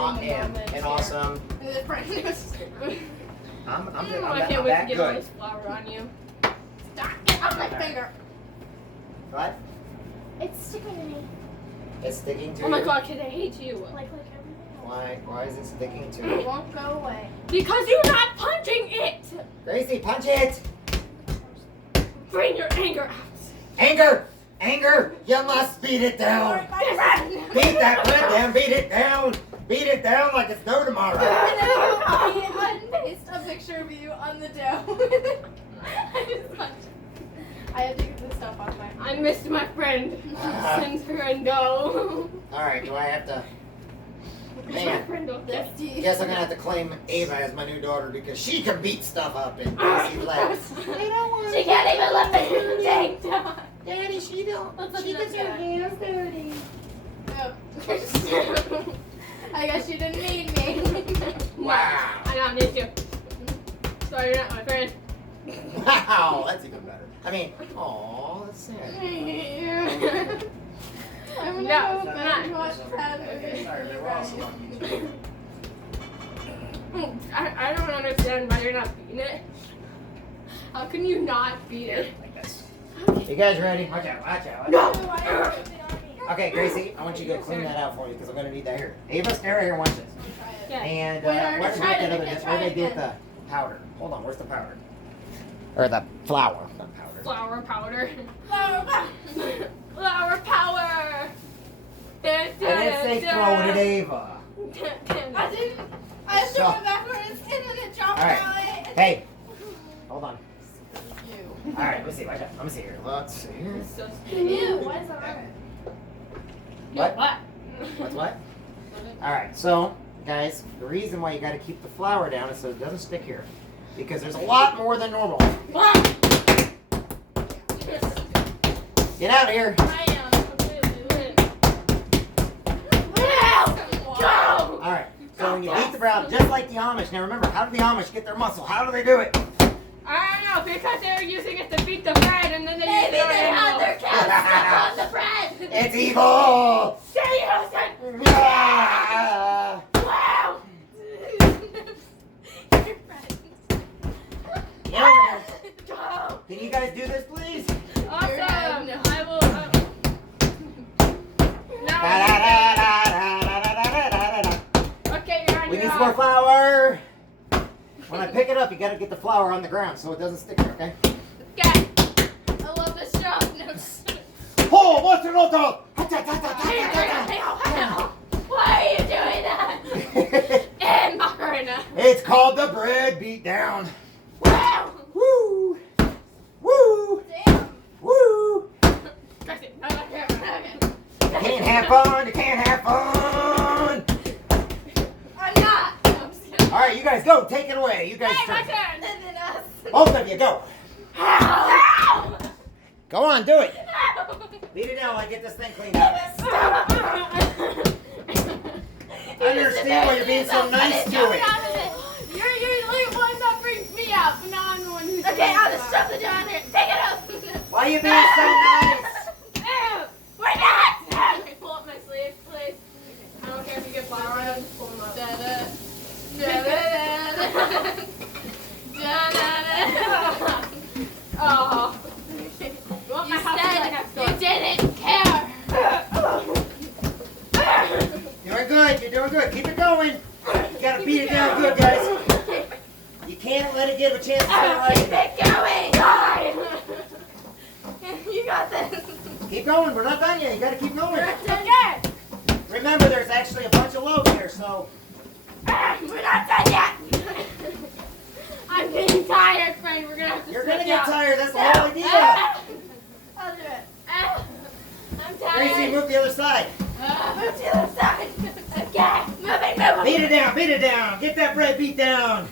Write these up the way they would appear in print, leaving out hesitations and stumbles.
and awesome. I that can't wait to get all good. this flour on you. Stop! Get off my finger! What? It's sticking to me. It's sticking to Oh my you? god, kid, I hate you. Like everything else. Why is it sticking to It you? won't go away. Because you're not punching it! Gracie, punch it! Bring your anger out. Anger! Anger! You must beat it down! Beat that bread down! Beat it down! Beat it down like it's no tomorrow! I paste a picture of you on the dough. I have to get this stuff off my. I missed my friend. Send her and go. Alright, do I have to... My Man, friend will get. guess I'm gonna have to claim Ava as my new daughter because she can beat stuff up and Gracie lets. She can't even let me dang dog. Daddy, she don't. She gets her hands dirty. I guess you didn't need me. Wow. I don't need you. Sorry, you're not my friend. Wow, that's even better. I mean, aw, that's sad. I'm No, gonna it's go not. back and watch that Okay, movie. sorry, they were also on YouTube. I don't understand why you're not beating it. How can you not beat it? Like this. You guys ready? Watch out, watch out. No! Okay, Gracie, I want you to clean that out for you because I'm going to need that here. Ava, stay right here and watch this. Yeah. And Wait, I where'd already they tried get it. the other I can't dish? try Where'd they it get the powder? Hold on, where's the powder? Or the flour, not powder. Flour powder. Flower Flour power! I didn't say throw it at Ava. I didn't. I threw it backwards and then it dropped All right. out. Hey, hold on. You. All right, let's see. Watch out. Let me see here. Let's see here. It's so stupid. Ew, what is that? What? What? What's what? All right, so guys, the reason why you got to keep the flour down is so it doesn't stick here, because there's a lot more than normal. Get out of here. I am completely lit. Go! All right. So when you beat the brown, just like the Amish. Now remember, how do the Amish get their muscle? How do they do it? I don't know, because they were using it to beat the bread and then they used Maybe it they on had their animals. cows stuck on the bread. It's evil. They used it! Ah. Wow! Your friends. Get over here. Go! Can you guys do this, please? Awesome! head. I will. Now Da-da-da-da-da-da-da-da-da. okay, you're on We your need some own. more flour. When I pick it up, you gotta get the flour on the ground so it doesn't stick there, okay? Okay. I love this job. No. Oh, what's it all done? Why are you doing that? And Macarena. It's called the bread beat down. Wow! Woo! Woo! Damn. Woo! Gracie, not my camera. You can't have fun. You can't have fun. I'm not. I'm just kidding. All right, you guys go. Take it away. You guys. Hey, my turn. turn! And then us. Both of you go. Ow! Go on, do it. Ow. Beat it down. I get this thing cleaned up. Stop. I understand why you're being so nice to it. You're usually the one that brings me out, but now I'm the one who's. Okay, I'll just shove it down there. Take it up. Why are you being so nice? We're not. Okay, pull up my sleeve, please. I don't care if you get flour on it, just pull them up. Oh. You want my house to be like next door? You didn't care. You're good. You're doing good. Keep it going. You gotta beat it down good, guys. You can't let it get a chance to start Keep right. it going. You got this. Keep going. We're not done yet. You gotta keep going. Okay. Remember, there's actually a bunch of loaves here, so. We're not done yet. I'm getting tired, friend. We're gonna have to You're sit gonna get down. tired. That's the whole idea. I'll do it. I'm Gracie, tired. move the other side. Move to the other side. Okay. Moving. Beat it down. Beat it down. Get that bread beat down.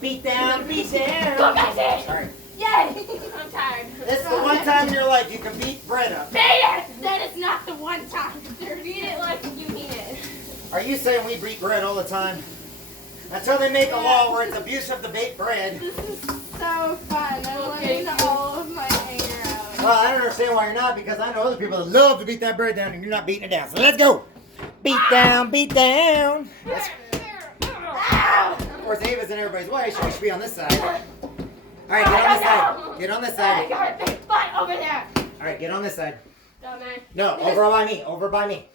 Beat down. Beat down. Go, Gracie. Sorry. Yay. I'm tired. This is the one time in your life you can beat bread up. Beat it. That is not the one time. Eat it like you need it. Are you saying we beat bread all the time? Until they make a law where it's abusive to bake bread. This is so fun. I'm letting all of my anger out. Well, I don't understand why you're not, because I know other people that love to beat that bread down and you're not beating it down. So let's go. Beat down, beat down. Of course, Ava's in everybody's way. She should be on this side. All right, get on this side. Get on this I side. got a big butt over there. All right, get on this side. Go, man. No, over by me. Over by me.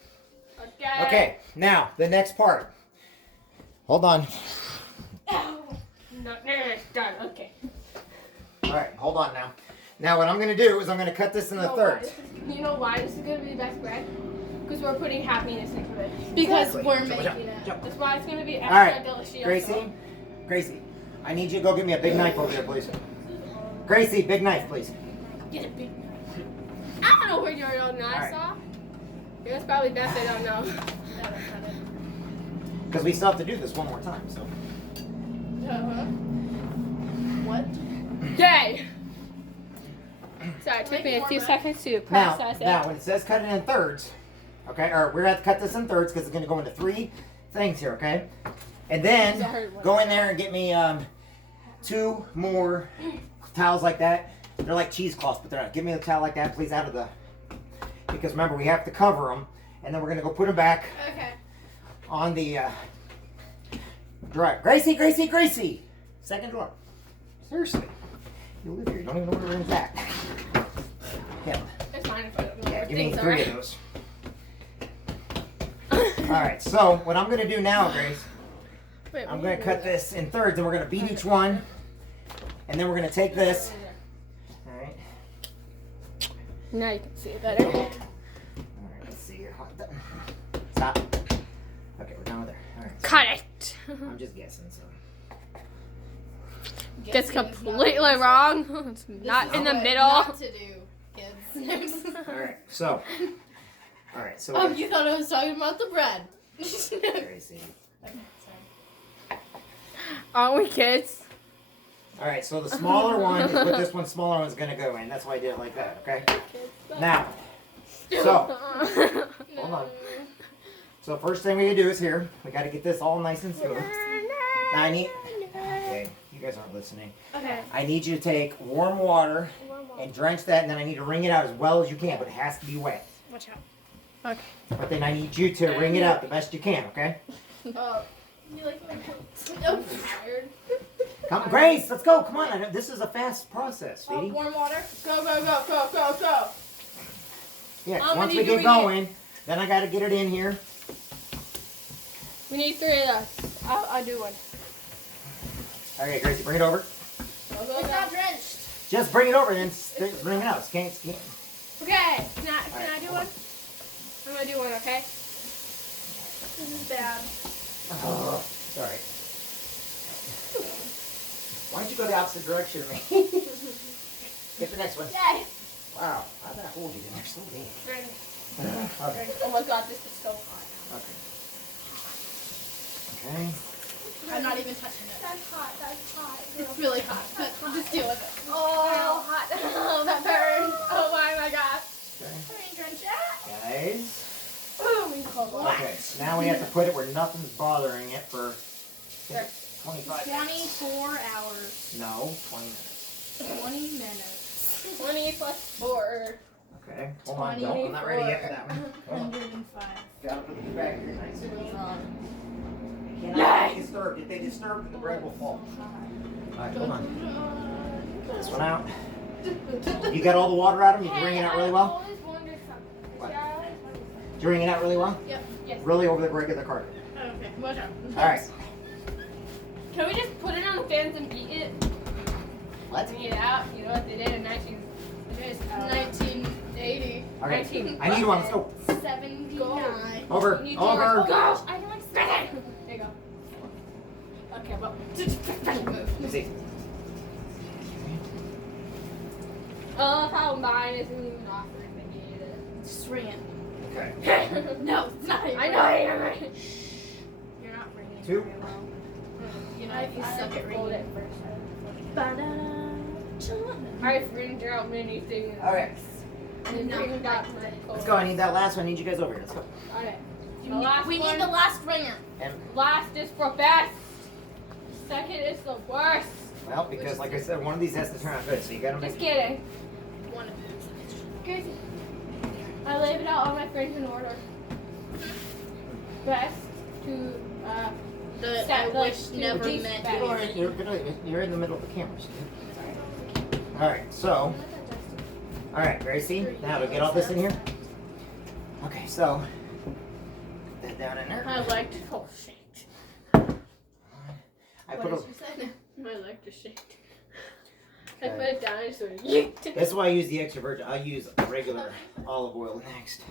Okay. Okay, now the next part. Hold on. No, it's done. Okay. All right, hold on now. Now what I'm gonna do is I'm gonna cut this into thirds. You know why this is gonna be the best bread? Because we're putting happiness into it. Because Exactly. we're Jump, making jump, it. jump. That's why it's gonna be All extra right, delicious. Gracie, I need you to go get me a big knife over there, please. Gracie, big knife, please. Get a big. I don't know where your own knife All right. saw. It was probably best I don't know. Because we still have to do this one more time. So. Uh-huh. What? Yay! Sorry, it took Make me a more few bread. seconds to Now, process it. when it says cut it in thirds, okay, or we're gonna have to cut this in thirds because it's gonna go into 3 things here, okay? And then It's a hard one. go in there and get me 2 more towels like that. They're like cheesecloths, but they're not. Give me a towel like that, please, out of the. Because remember, we have to cover them, and then we're gonna go put them back Okay. on the dry. Gracie! Second door. Seriously, you live here. You don't even know where the room's at. Yeah. It's fine if I don't know Yeah, where give me things 3 are. of those. Alright, so what I'm going to do now, Grace, Wait, I'm going to cut this in thirds and we're going to beat each one. And then we're going to take this. Alright. Now you can see it better. Alright, let's see here. Stop. Okay, we're done with there. Alright. Cut it! I'm just guessing, so. Gets completely wrong. It's not in the What middle. Not to do, kids. Alright, so. Alright, so. Oh, you thought I was talking about the bread. Gracie. Okay, sorry. Aren't we kids? Alright, so the smaller one is what this one smaller one's going to go in. That's why I did it like that, okay? Now. So. Hold on. So first thing we gotta do is here. We gotta get this all nice and smooth. Now I need. Okay, you guys aren't listening. Okay. I need you to take warm water and drench that, and then I need to wring it out as well as you can, but it has to be wet. Watch out. Okay. But then I need you to wring it out the best you can, okay? Oh, you like my coat? I'm tired. Come, Grace, let's go. Come on. This is a fast process, Oh, sweetie. warm water. Go, go, go, go, go, go. Yeah, How once many we do get we going, then I gotta get it in here. We need 3 of those. I'll do one. Okay, Gracie, bring it over. Go, go, It's go. not drenched. Just bring it over and then bring it out. Can't. Okay. Can I do one? I'm gonna do one, okay? This is bad. Oh, sorry. Why don't you go the opposite direction of me? Get the next one. Yay. Wow, how did I hold you? They're so big. Okay. Oh my god, this is so hot. Okay. I'm not even touching it. That's hot. That's hot. It's really hot, but just deal with it. Oh, hot. Oh, that burns. Oh my gosh. Okay. I didn't drench it. Guys. Oh, we cold. Okay. Now we have to put it where nothing's bothering it for 25 minutes. 24 hours. No, 20 minutes. 20 minutes. 20 plus 4. Okay. Hold on. Don't. I'm not ready yet for that one. Hold on. 105. Gotta put these back here nice and neat. They cannot Yes. be disturbed. If they disturb, the bread will fall. Alright, hold on. Put this one out. You got all the water out of them? You wring it out really well? always wondered something. What? Yeah, I always wondered something. Did you wring it out really well? Yep. Yes. Really over the regular carpet. Okay, watch out. Alright. Can we just put it on the fans and beat it? What? Bring it out. You know what they did in 1980. Okay. I need one. Let's go. 79. Over. You do Over. it. Oh gosh, I can like spin it. There you go. Okay, well. Let's see. Oh, how mine isn't even offering me either. Just ring it. Okay. No, it's not. I know I am. You're not ringing it 2. very well. You know, you I suck at hold ringing. it first. Ba-da-da. I've ringed out many things. Okay. And No. ringed out my Let's go. I need that last one. I need you guys over here. Let's go. Alright. You need- we need the last ringer. And Last is for best. Second is the worst. well, because like I said, one of these has to turn out good, so you gotta make. Just kidding. One of them. Crazy. I laid it out all my friends in order. best to The Step, I like, wish to never least met best. you. You're in the middle of the camera. All right, so. All right, Gracie. Now to get all this in here. Okay, so put that down in there. I like to shake. I put a, I like to shake. I Okay. put it down and sort of yanked. That's why I use the extra virgin. I'll use regular olive oil next.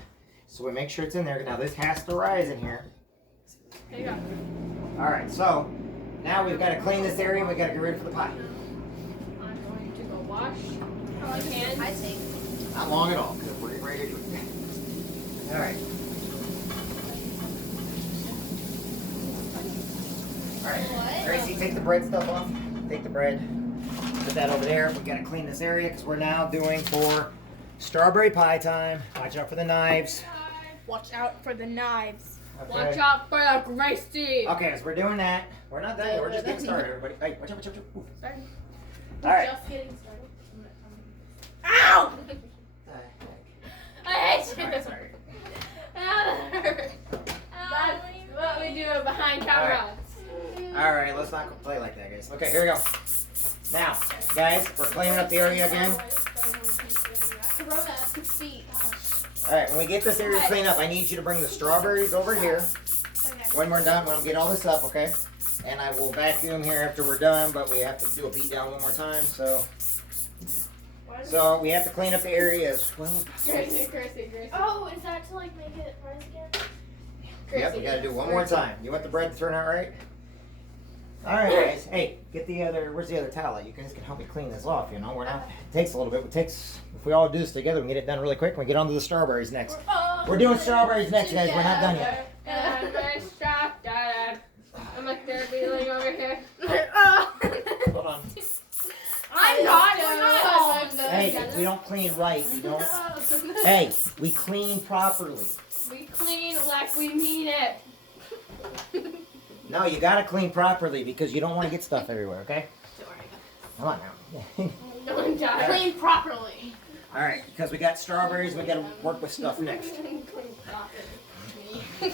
So we make sure it's in there. Now this has to rise in here. There you go. All right, so now we've got to clean this area and we got to get ready for the pie. I'm going to go wash my hands. I think. Not long at all, because we're getting ready to do it. All right. All right, What? Gracie, take the bread stuff off. Take the bread. Put that over there. We got to clean this area because we're now doing for strawberry pie time. Watch out for the knives. Watch out for the knives. Okay. Watch out for the Gracie. Okay, as we're doing that, we're not done yet. We're just getting started, everybody. Hey, watch out, watch out, watch out. Ooh. Sorry. All right. Just getting started. Ow! What the I hate you. heck? All right, sorry. That hurt. That's what we do behind cameras. All right, let's not play like that, guys. Okay, here we go. Now, guys, we're cleaning up the area again. Corona, feet. All right, when we get this area cleaned up, I need you to bring the strawberries over here. Okay. When we're done, we'll get all this up, okay? And I will vacuum here after we're done, but we have to do a beat down one more time, so we have to clean up the area as well. Gracie. Oh, is that to like make it rise again? Yep, we gotta do one more time. You want the bread to turn out right? All right, guys. Hey, get the other. Where's the other towel? You guys can help me clean this off. You know, we're not. It takes a little bit. It takes. If we all do this together, we can get it done really quick. We get on to the strawberries next. We're doing strawberries next, guys. We're not done yet. And my shot, I'm like they're feeling over here. Hold on. I'm not. Hey, if we don't clean right, we don't. Hey, we clean properly. We clean like we mean it. No, you gotta clean properly because you don't want to get stuff everywhere. Okay? Come on now. Don't die. Clean properly. All right, because we got strawberries, we gotta work with stuff next. All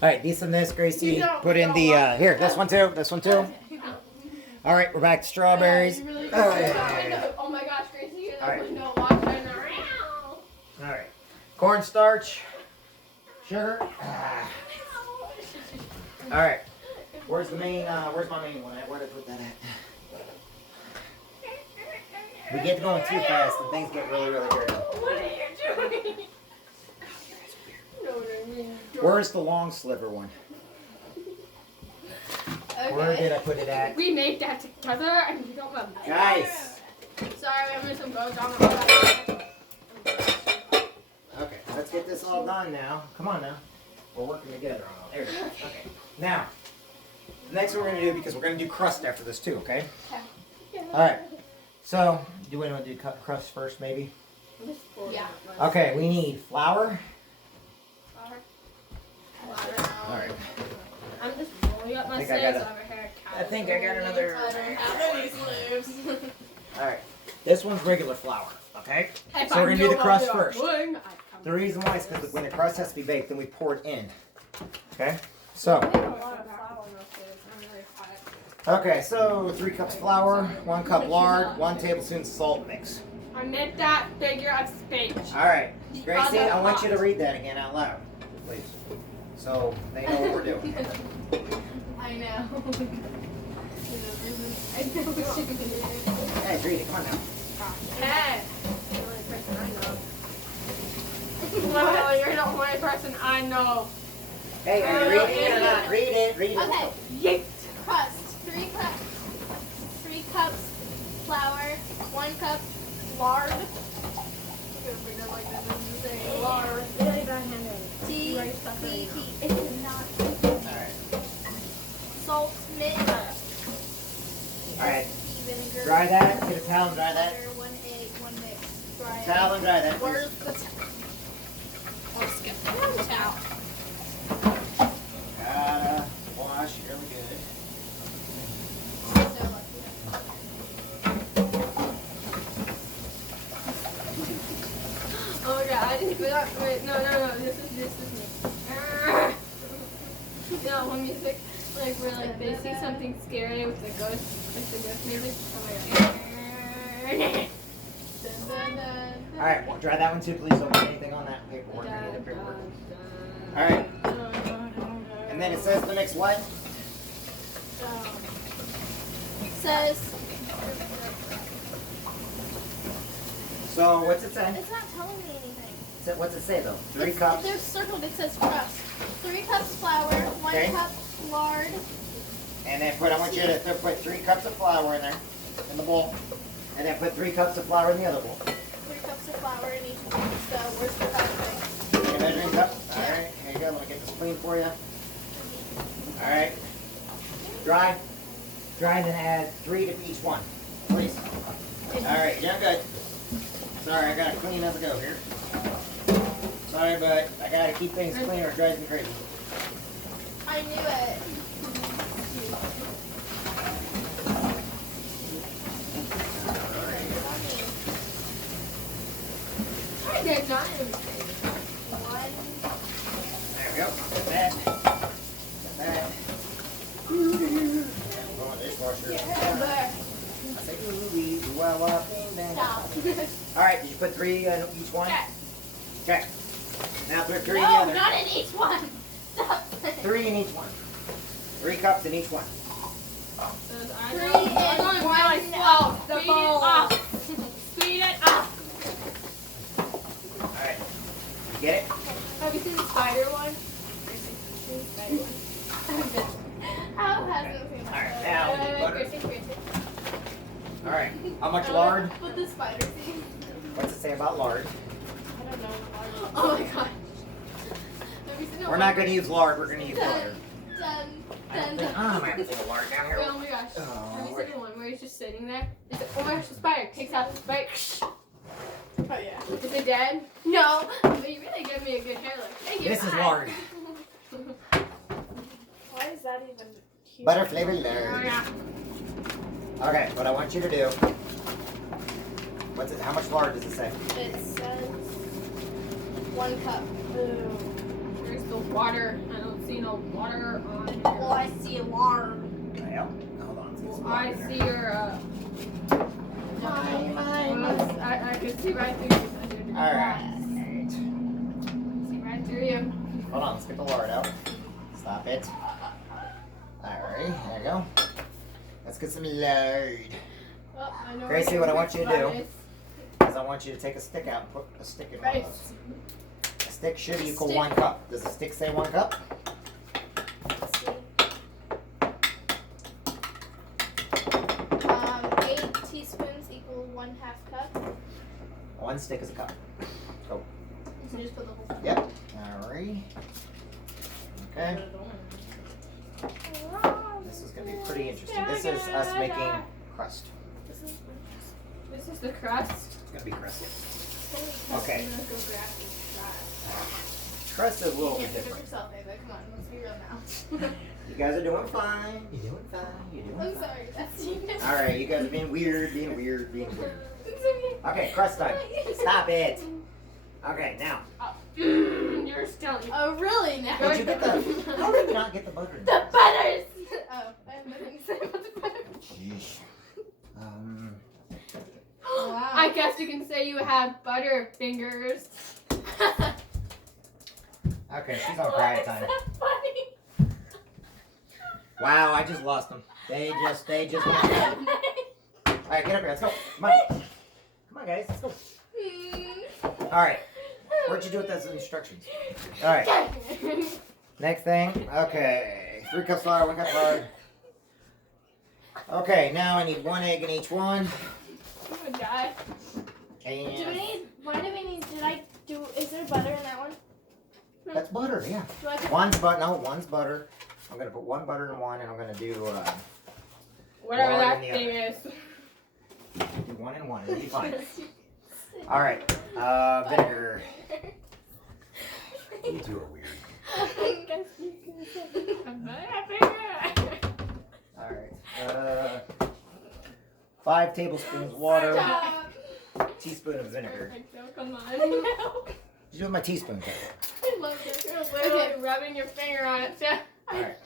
right, these and this, Gracie. Put in the here. This one too. This one too. All right, we're back to strawberries. Oh my gosh, Gracie, you're the window watching around. All right, cornstarch, sugar. All right, where's the main? Where's my main one at? Where did I put that at? We get going too fast and things get really, really dirty. What are you doing? You know what I mean. Where's the long sliver one? Where did I put it at? We made that together and we don't remember. Guys. Sorry, we're having some goes on the Okay, let's get this all done now. Come on now. We're working together on it. There we go. Okay. Now, the next one we're going to do, because we're going to do crust after this too, okay? All right. So, do we want to do crust first, maybe? Yeah. Okay, we need flour. All right. I'm just rolling up my I think I sleeves got a- over here. I think I got another. I don't have any sleeves. All right. This one's regular flour, okay? If So we're I going to do knew the what crust we are first. doing, I'd come. The reason why is because when the crust has to be baked, then we pour it in. Okay? So, We have a lot of flour in our food. I'm really hot. okay, so 3 cups flour, 1 cup lard, 1 tablespoon salt mix. I meant that figure of speech. All right, Gracie, I want you to read that again out loud, please, so they know what we're doing. I know. Guys, read it. Come on now. Hey. You're the only person I know. Well, you're the only person I know. Hey, are you reading it or not? Read it. Read it. Okay. Yeet. Crust. 3 cups. 3 cups flour. 1 cup lard. Lard. Tea. It's not. All right. Salt. Mint. All right. Vinegar. Dry that. Get a towel and dry that. Butter, 1 egg. 1 mix. Dry. Towel and dry that. Where's Please. the towel? I'll skip the towel. Gotta wash really good. So lucky. Oh my god, I didn't forgot. Wait, no. This is me. song music, like where like they see something scary with the ghost, like the ghost music. Oh my god. Alright, well, try that one too, please. Don't put anything on that paperwork. I need the paperwork. Alright. And then it says the next what? Says. So, what's it say? It's not telling me anything. What's it say though? 3 cups? They're circled. It says crust. 3 cups flour, 1 Okay. cup lard. And then I want you to put 3 cups of flour in there, in the bowl. And then put 3 cups of flour in the other bowl. 3 cups of flour in each bowl. So where's the cup thing? Get a measuring cup. Alright, here you go. Let me get this clean for you. Alright. Dry. Dry, and then add 3 to each one. Please. Alright, you're good. Sorry, I gotta clean as I go here. Sorry, but I gotta keep things clean or it drives me crazy. I knew it. I did not even say There we go. Get that. Get that. Go in the dishwasher. I say, ooh, wah, wah, bing, bang. Stop. Alright, did you put 3 in each one? Yes. Okay. Now put 3 in the No, other. not in each one. Stop. 3 in each one. 3 cups in each one. Three in one of the bowl. Speed it up. Alright. You get it? Have you seen the spider one? How hasn't seen Alright, that? now we need butter. Alright. How much lard? What the spider see? What's it say about lard? I don't know. Oh my god. Have you seen the We're not going to use lard, we're going to use butter. Dun, I don't think, I'm going to have to take a lard down here. Oh my gosh. Oh, Have you where- seen the one where he's just sitting there? It's like, oh my gosh, the spider takes out the spider. Oh yeah. Is it dead? No. But you really give me a good hair look. Thank you. This is Bye. lard. Why is that even here? Butter flavored Oh lard. yeah. Okay, what I want you to do. What's it? How much lard does it say? It says 1 cup. Where's the water? I don't see no water on here. Well, I see lard. Well, hold on. Let's get some lard I in there. see your I can see right through you. Alright. See right through you. Hold on, let's get the lard out. Stop it. Alright, there you go. Let's get some lard. Oh, I know Gracie, what I want you to do is is I want you to take a stick out and put a stick in one of rice. those. A stick should equal Stick. 1 cup. Does the stick say 1 cup? Let's see. 8 teaspoons equal 1/2 cup. 1 stick is a cup. Go. So just put the whole thing. Yep. Alright. Okay. This is going to be pretty interesting. This is us making crust. This is the crust. It's going to be crusty. Okay. Okay. Crust is a little You bit can't pick up different. yourself, Ava. Come on, let's be real now. You guys are doing fine. You're doing fine. You're doing I'm fine. sorry, that's you. Alright, you guys are being weird, being weird, being weird. It's okay. Okay, crust time. Stop it. Okay, now. You're still. Oh, really now? Did you get the... How did you not get the butter in The there? butters! Oh, I have nothing to say about the butter. Jeez. Wow. I guess you can say you have butter fingers. Okay, she's on quiet time. That's funny. Wow, I just lost them. They just went down. Alright, get up here, let's go. Come on. Come on, guys, let's go. Alright, what'd you do with those instructions? Alright, next thing. Okay, 3 cups flour, 1 cup lard. Okay, now I need 1 egg in each one. I'm gonna die. And Is there butter in that one? that's butter, yeah. Do I put One's butter. I'm gonna put 1 butter in one, and I'm gonna do Whatever Lard that in the thing is. 1 and 1. It'll be fine. All right, vinegar. You two are weird. All right, 5 tablespoons water, Stop. teaspoon of vinegar. Perfect, so come on. I know. You do with my teaspoon. I love this. You're literally rubbing your finger on it. So I Alright.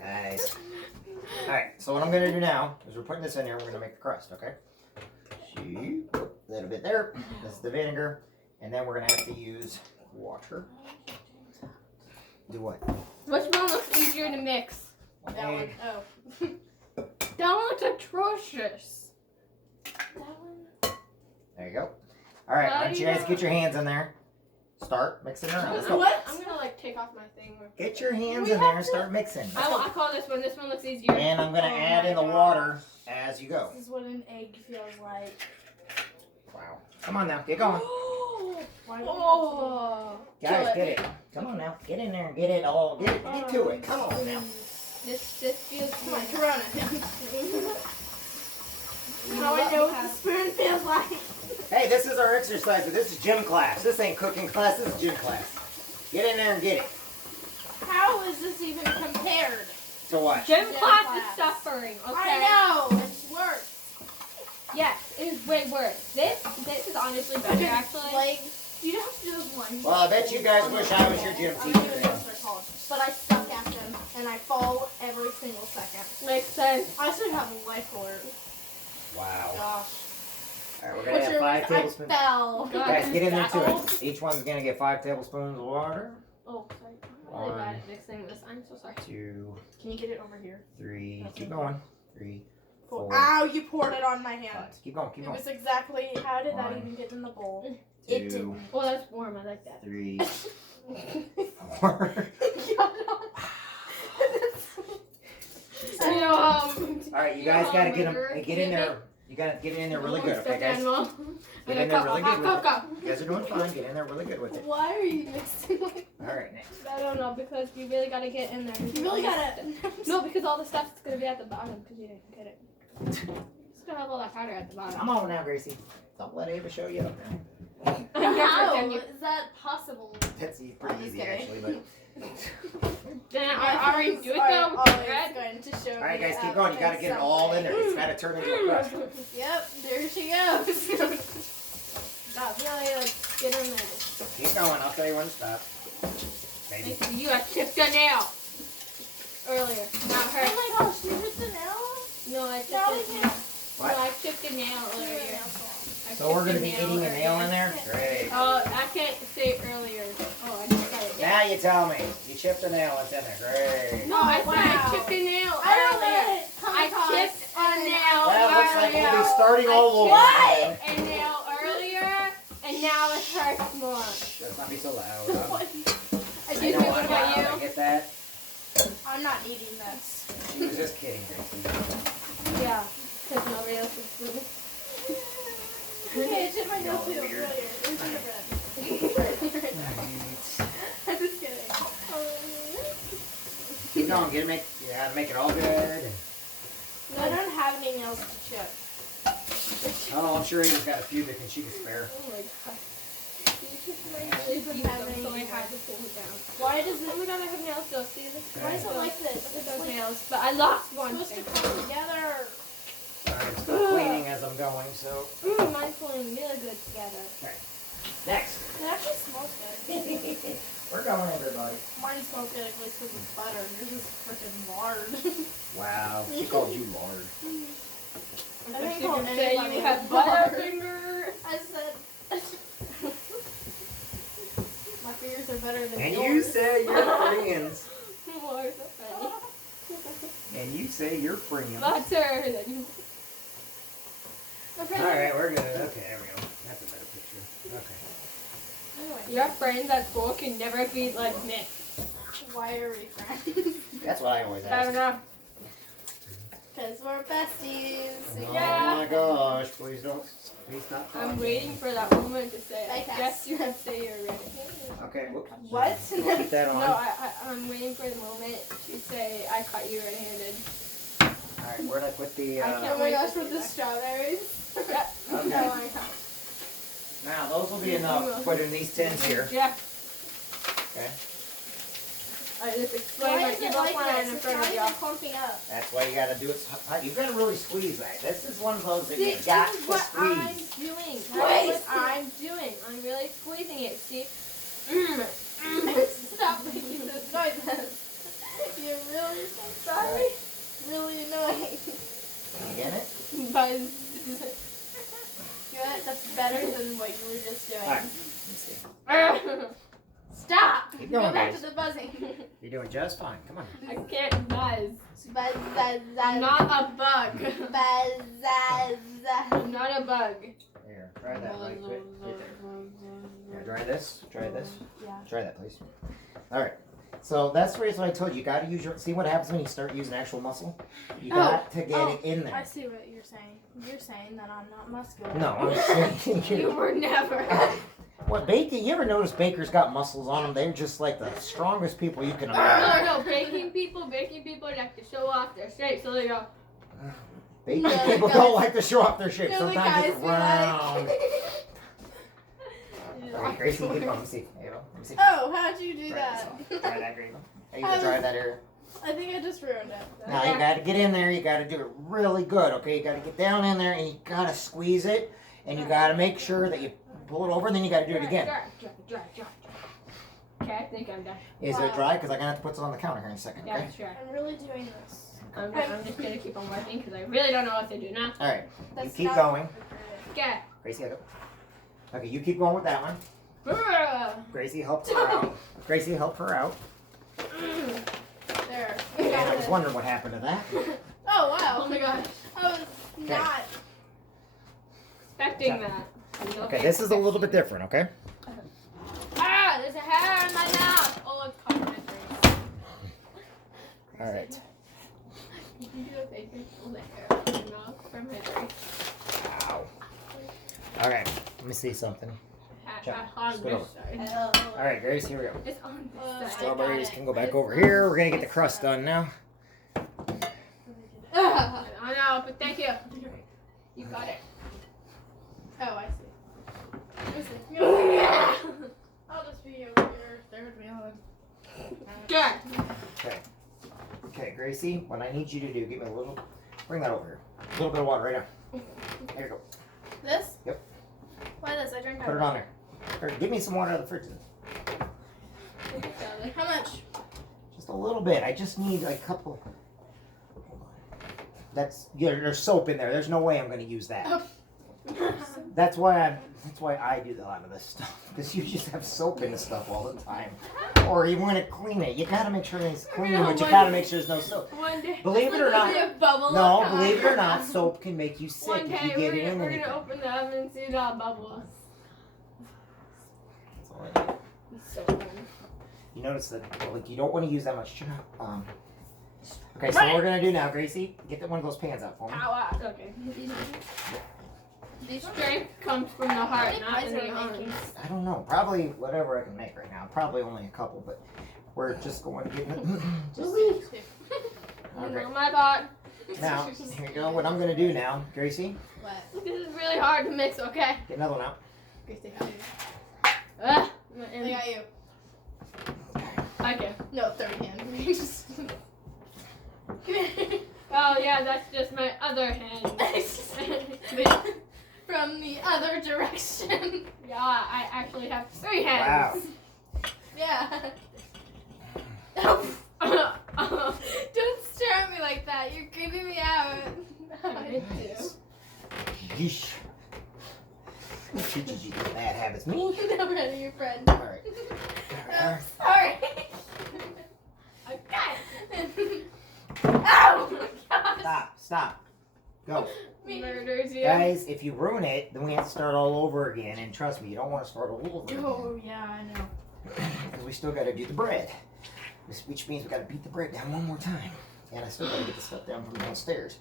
Guys. Alright, so what I'm going to do now is we're putting this in here. We're going to make the crust, okay? A little bit there. This is the vinegar. And then we're going to have to use water. Do what? Which one looks easier to mix? That one. Oh. That one looks atrocious. That one. There you go. Alright, why don't you guys get your hands in there. Start mixing around. Let's go. What? I'm gonna like take off my thing. Get your hands in there and start mixing. I call this one. This one looks easier. And I'm going to add in the water as you go. This is what an egg feels like. Wow. Come on now. Get going. Why Oh. Guys, get it. Come on now. Get in there and get it all. Get to it. Come on now. This feels Come on, Corona. How I know what the spoon feels like. Hey, this is our exercise. This is gym class. This ain't cooking class. This is gym class. Get in there and get it. How is this even compared? So what? Gym Gym class class. is suffering. Okay. I know. It's worse. Yes, it is way worse. This is honestly better actually. Like, you don't have to do this one. Well, I bet you guys wish I was your gym I don't teacher. even know what they're called. But I suck at them, and I fall every single second. Makes sense. I should have a life alert. Wow. Gosh. All right, we're going to have 5 tablespoons. I fell. Guys, get in there to it. Each one's going to get 5 tablespoons of water. Oh, sorry. I'm really bad at mixing this. I'm so sorry. 2, Can you get it over here? 3. Keep going. 3, 4. Ow, you poured it on my hand. 5. Keep going. Keep It going. was exactly, how did that One. even get in the bowl? 2, It didn't. Oh, that's warm. I like that. 3, 4. All right, you guys got to get in there. You got to get in there really good, okay, guys? Get in there really good with it. You guys are doing fine. Get in there really good with it. Why are you mixing like All right, next. I don't know because you really gotta get in there. You really gotta. No, because all the stuff is gonna be at the bottom because you didn't get it. It's gonna have all that powder at the bottom. Come on now, Gracie. Don't let Ava show you up there. How is that possible? That's pretty I'm easy, just kidding. actually. But... Then I already do it though. Always Red. going to show All right, me guys, keep up going. You got to get it all in there. It's got to turn into a crust. Yep, there she goes. Stop. Really, like, get in there. Keep going. I'll tell you when to stop. Maybe. You got chipped a nail earlier, not her. Oh my gosh, you hit the nail? No, I chipped Now a we nail. can. No, I chipped a nail earlier. So we're going to be eating a nail in there? Great. Oh, I can't say earlier. Oh, I just got it. Now you tell me. You chipped a nail. It's in there. Great. No, I said wow. I chipped a nail I don't earlier. let it come I across chipped a and- nail Well, it looks like earlier. we'll be starting all over. I chipped a nail earlier, and now it hurts more. Let's not be so loud. Huh? What? I I do know think I'm about loud. I you. get that. I'm not eating this. She was just kidding, Gracie. Yeah, because nobody else is food. Okay, it's in my nose too. Weird. Earlier. It was in the bread. I'm just kidding. Keep going. Get it, you gotta make it all good. I don't have any nails to chip. Oh, I'm sure Ava's got a few that she can spare. Oh my god. She doesn't have any. So I had to pull it down. Why does Oh it? my god, I have nails still. See this? Why is it like this? Look at It's those like nails. But I lost one. supposed to come together. I'm still cleaning as I'm going, so. Mine's pulling really good together. Next. It actually smells good. We're going, everybody. Mine smells good at least because it's butter. Yours is freaking lard. Wow, she called you lard. I didn't You call can say anybody you have lard. butterfinger. I said. My fingers are better than And yours. you say you're friends. More so funny. And you say you're friends. Butter. Then you. Alright, we're good. Okay, there we go. That's a better picture. Okay. Your friends at school can never be like me. Why are we friends? That's what I always I don't ask. know. Because we're besties. Oh Yeah. my gosh, please don't. Please stop talking. I'm waiting for that moment to say, I Like guess that. you can say you're ready. Okay, whoops. What? We'll keep that No, on. I'm waiting for the moment to say, I caught you red-handed. Alright, where'd I put the, I Oh can't my wait gosh, to with see the that. strawberries. Yep. Okay. No, I can't. Now, those will be enough to put in these tins here. Yeah. Okay. I just explained Why my is it evil like plan this? in It's front not of even y'all. clumping up. That's why you gotta do it. You've gotta really squeeze that. This is one of those that See, you got this is to what I'm squeeze. doing. Squeeze. That's what I'm doing. I'm really squeezing it, see? Stop making those noises. buzz. Good. That's better than what you were just doing. All right. Let me see. Stop. Keep Go going, back guys. to the buzzing. You're doing just fine. Come on. I can't buzz. Buzz, buzz, I'm buzz. not a bug. Buzz, buzz, I'm not a bug. Here, try that right quick. Right there. Here, try this. Try this. Yeah. Try that, please. All right. So that's the reason I told you. You got to use your. See what happens when you start using actual muscle? You got to get it in I there. see what you're saying. You're saying that I'm not muscular. No, I'm saying You were never. What baking? You ever notice bakers got muscles on them? They're just like the strongest people you can imagine. No, baking people like to show off their shape, so they go. Baking No, the people guys- don't like to show off their shape. No, the Sometimes guys it's be round. like. Okay, Gracie, keep on. Let me see. Ava, let me see. Oh, how'd you do Try that? this. Try that, Gracie. Hey, you can try that area. I think I just ruined it. Now you got to get in there. You got to do it really good. Okay, you got to get down in there and you got to squeeze it, and you got to make sure that you pull it over, and then you got to do it again. Dry. Okay, I think I'm done. Is Wow. it dry? Because I'm gonna have to put it on the counter here in a second. Yeah, Okay. it's dry. I'm really doing this. I'm just gonna keep on working because I really don't know what to do now. All right. That's You keep not- going. Okay. Gracie, I go. Okay, you keep going with that one. Gracie helped her out. Gracie helped her out. There. And I was wondering what happened to that. Oh wow. Oh my gosh. I was not. Expecting that. Okay, this is a little bit different. Okay. Ah, there's a hair in my mouth. Oh, it's caught my face. All right. You can do a fake pull the hair out of my mouth from my face. Ow. All right. Let me see something. On Scoot this over. side. All right, Grace. Here we go. It's on this side. Strawberries can go back over here. We're gonna get the crust done now. I know, but thank you. You got it. Oh, I see. I'll just be over here. There with me on. Good. Okay, Gracie. What I need you to do, give me a little. Bring that over here. A little bit of water right now. There you go. This? Yep. Why this? I drank Put it on there. Or give me some water out of the fridge. How much? Just a little bit. I just need a couple. Hold on. There's soap in there. There's no way I'm going to use that. That's why I do a lot of this stuff, because you just have soap in the stuff all the time. Or you want to clean it. You got to make sure it's clean, but you got to make sure there's no soap. One day. Believe it or not. No, believe it or not, soap can make you sick One if day you get it in we're anything. gonna open the oven and see the bubbles. That's all I do. It's so fun. You notice that like you don't want to use that much. Okay, so what we're gonna do now, Gracie, get one of those pans out for me. Ow, ow. Okay. The strength comes from the heart, not in the arms. I don't know. Probably whatever I can make right now. Probably only a couple, but we're just going to get it. Okay. My God. Now, here you go. What I'm gonna do now, Gracie, What? This is really hard to mix, okay? get another one out. Gracie, how do you? And I got you. okay. No, third hand. Just... Come here. Oh yeah, that's just my other hand. From the other direction. Yeah, I actually have 3 hands. Wow. Yeah. Don't stare at me like that. You're creeping me out. I do. Yeesh. Who teaches you the bad habits? Me? No, Brenda, your friend. All right. I'm sorry. Okay. Oh my gosh. Stop. Go. Murders you. Guys, if you ruin it, then we have to start all over again. And trust me, you don't want to start all over again. Oh, yeah, I know. Because we still got to do the bread. Which means we got to beat the bread down one more time. And I still got to get the stuff down from downstairs.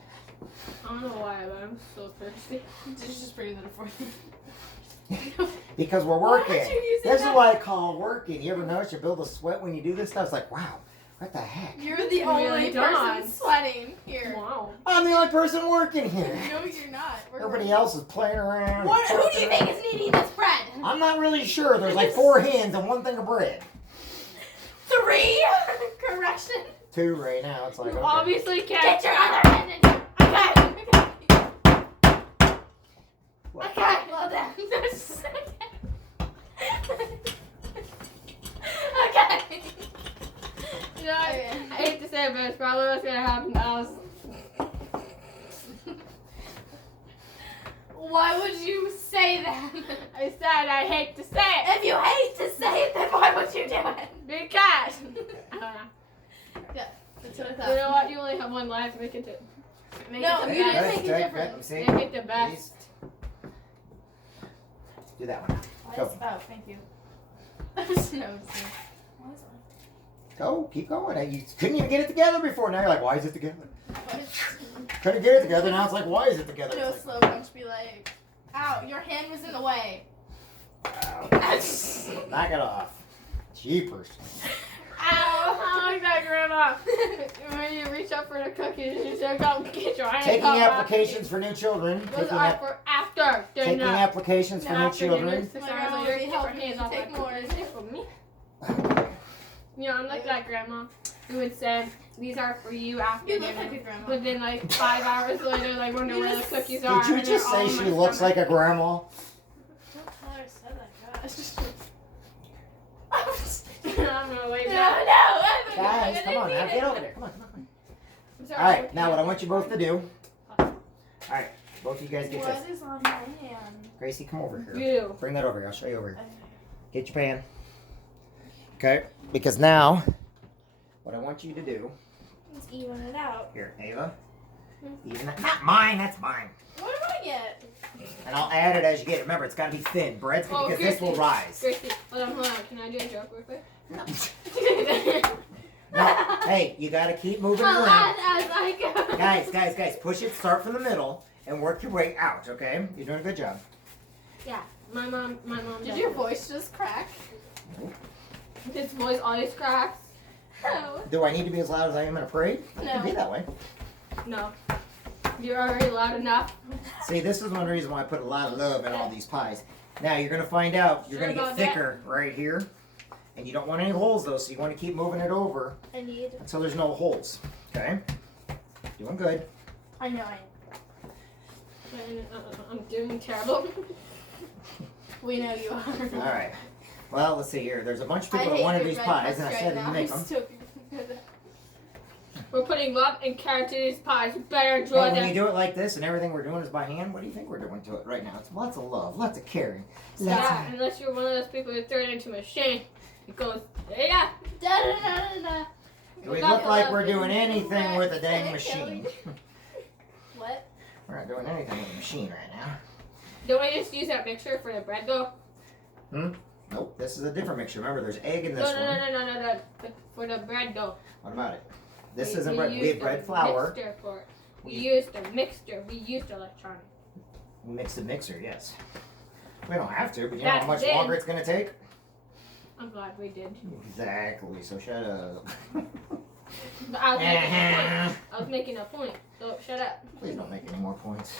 I don't know why, but I'm so thirsty. Just bring that for me. Because we're Why working. aren't you using This is that? what I call working. You ever notice you build a sweat when you do this stuff? It's like, wow, what the heck? You're the only person does. sweating here. Wow. I'm the only person working here. No, you're not. Everybody else is playing around. What? Who do you think is eating this bread? I'm not really sure. There's like 4 hens and 1 thing of bread. 3? Correction. 2 right now. It's like, You okay. obviously Get can't. your other hand in. Okay. What? Okay. Well done. Okay. You know, I hate to say it, but it's probably what's gonna happen to us. Why would you say that? I said I hate to say it. If you hate to say it, then why would you do it? Because. I don't know. Yeah, that's what I You thought. know what? You only have one life. Make it No, the you didn't best. make it different. See? Make it the best. Do that one. Go. Oh, thank you. No, Go. Keep going. Hey, you couldn't even get it together before. Now you're like, why is it together? what? Couldn't get it together. Now it's like, why is it together? Do a It's slow punch, be like, ow, your hand was in the way. like, knock it off. Jeepers. Ow! I like that, Grandma. When you reach up for the cookies, you just go get your hand. Taking off. applications for new children. Those are for after Taking dinner. applications for new After dinner, children. 6 My hours grandma later, would be get your helping hands me off take my more. cookies. They're for me. You know, I'm like that grandma who would say, these are for you after You look dinner. like a grandma. But then like 5 hours later, like wonder You where the just- cookies are. Did you and just they're all say in she my looks stomach. like a grandma? Don't tell her I said that, gosh. I'm gonna wait No, back. no. Guys, come on now. Get over there. Come on, come on. I'm sorry, Alright, now what I want you both to do. Alright, both of you guys get this. What is on my hand? Gracie, come over here. You. Bring that over here. I'll show you over here. Get your pan. Okay, because now, what I want you to do, Let's even it out. here, Ava, even that, not mine, that's mine. What do I get? And I'll add it as you get it. Remember, it's got to be thin. Bread's good Oh, because this will Gracie. rise. Gracie, hold on. Can I do a joke real quick? No. No, hey, you got to keep moving I'll around. add as I go. Guys, push it, start from the middle, and work your way out, okay? You're doing a good job. Yeah, my mom. Did your voice just crack? His voice always cracks. No. Do I need to be as loud as I am in a parade? It No. can be that way. No, you're already loud enough. See, this is one reason why I put a lot of love in all these pies. Now, you're going to find out you're going to Sure get about that? thicker right here. And you don't want any holes, though, so you want to keep moving it over I need. until there's no holes. Okay? Doing good. I know. I'm doing terrible. We know you are. All right. Well, let's see here. There's a bunch of I people that hate wanted your these red pies, cups and I right said now. to make I'm them. still- We're putting love and care to these pies. You better enjoy And when them. you do it like this and everything we're doing is by hand, what do you think we're doing to it right now? It's lots of love, lots of caring. Yeah, unless you're one of those people who throw it into a machine. It goes, yeah. Da, da, da, da, da. Do we look like we're doing anything with a dang machine? What? We're not doing anything with a machine right now. Don't we just use that mixture for the bread though? Nope, this is a different mixture. Remember, there's egg in No, this no, one. no. For the bread though. What about it? This We- isn't we bread. We used have bread the flour. Mixture for it. We used the mixture. We used electronic. We mix the mixer, yes. We don't have to, but you know That's how much it. longer it's going to take? I'm glad we did. Exactly, so shut up. But I was making a point. I was making a point. So shut up. Please don't make any more points.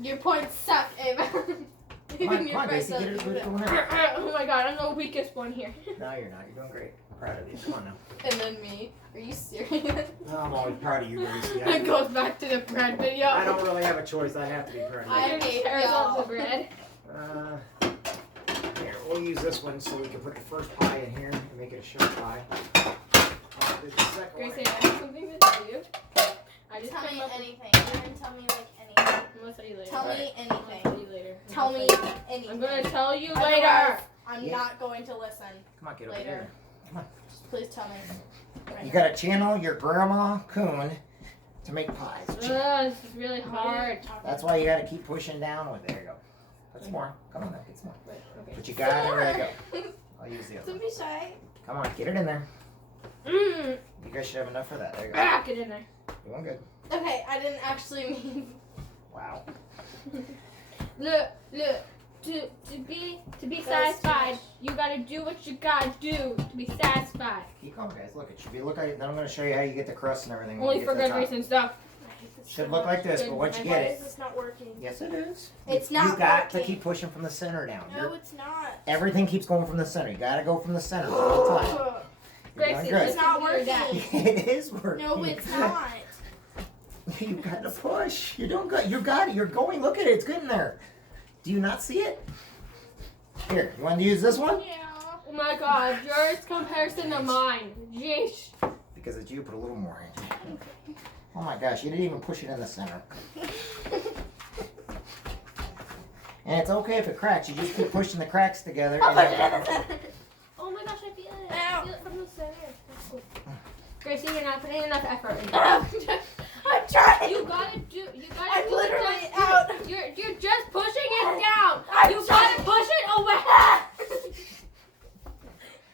Your points suck, Ava. Come on, come on, Gracie, get it as going out. Oh my god, I'm the weakest one here. No, you're not. You're doing great. I'm proud of you. Come on now. And then me. Are you serious? No, I'm always proud of you, Gracie. It goes back to the bread video. I don't really have a choice. I have to be proud I of you. hate Tears off y'all. the bread. Here, we'll use this one so we can put the first pie in here and make it a sugar pie. There's the second one. Gracie, I have something to tell you. I just Tell came me up with. anything. You can tell me like anything. I'm gonna tell you later. Tell me I'm gonna anything. tell you later. Tell me anything. I'm gonna tell you later. Otherwise, I'm Yeah. not going to listen. Come on, get over Later. here. Come on. Just please tell me. Right You now. gotta channel your grandma Coon to make pies. This is really hard. That's why you gotta keep pushing down with it. There you go. Put some more. Come on, get some more. Wait, okay. But you got it. There you go. I'll use the other Don't one. be shy. Come on, get it in there. Mmm. You guys should have enough for that. There you go. Ah, get in there. Doing good. Okay, I didn't actually mean. Wow. Look. To be That was too satisfied, much. you gotta do what you gotta do to be satisfied. Keep going, guys. Look, it should be look like. Then I'm gonna show you how you get the crust and everything. when Only you get for to the good top. reasons, though. I hate this Should so look much. like this, but once you Why get is it, this not working? yes, it is. It's You not got to working. keep pushing from the center down. No, it's not. Everything keeps going from the center. You gotta go from the center all the time. You're doing Gracie, good. It's not working. It is working. No, it's not. You gotta push. You're doing good. You got it. You're going. Look at it. It's good in there. Do you not see it? Here, you want to use this one? Yeah. Oh my god, yours comparison to mine. Jeez. Because it's you, put a little more in. Oh my gosh, you didn't even push it in the center. And it's okay if it cracks. You just keep pushing the cracks together. Oh And my then- gosh, I feel it. Ow. I feel it from the center. That's cool. Gracie, you're not putting enough effort into it. I'm trying. You gotta do. I'm literally just, out. You're just pushing it down. I'm You trying. gotta push it away.